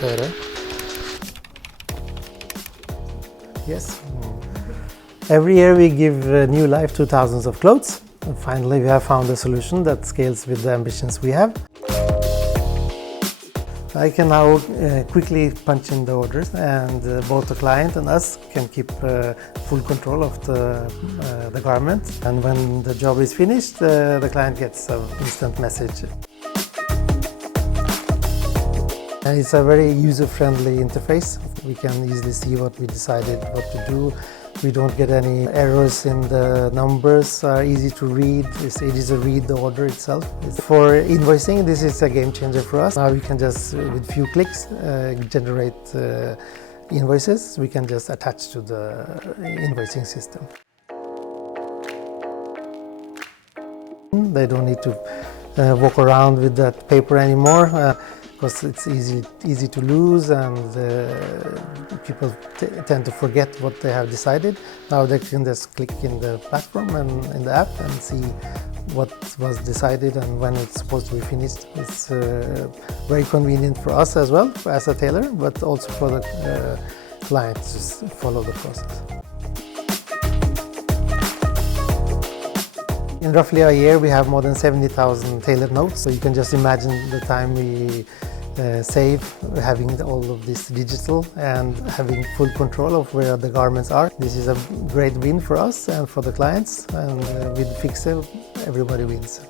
better. Yes. Every year we give new life to thousands of clothes. And finally, we have found a solution that scales with the ambitions we have. I can now quickly punch in the orders, and both the client and us can keep full control of the garment. And when the job is finished, the client gets an instant message. And it's a very user-friendly interface. We can easily see what we decided what to do. We don't get any errors in the numbers, are easy to read. It's easy to read the order itself. For invoicing, this is a game changer for us. Now we can just, with few clicks, generate invoices. We can just attach to the invoicing system. They don't need to walk around with that paper anymore. Because it's easy to lose, and people tend to forget what they have decided. Now they can just click in the platform and in the app and see what was decided and when it's supposed to be finished. It's very convenient for us as well, as a tailor, but also for the client to just follow the process. In roughly a year, we have more than 70,000 tailored notes. So you can just imagine the time we save having all of this digital and having full control of where the garments are. This is a great win for us and for the clients. And with Fikse, everybody wins.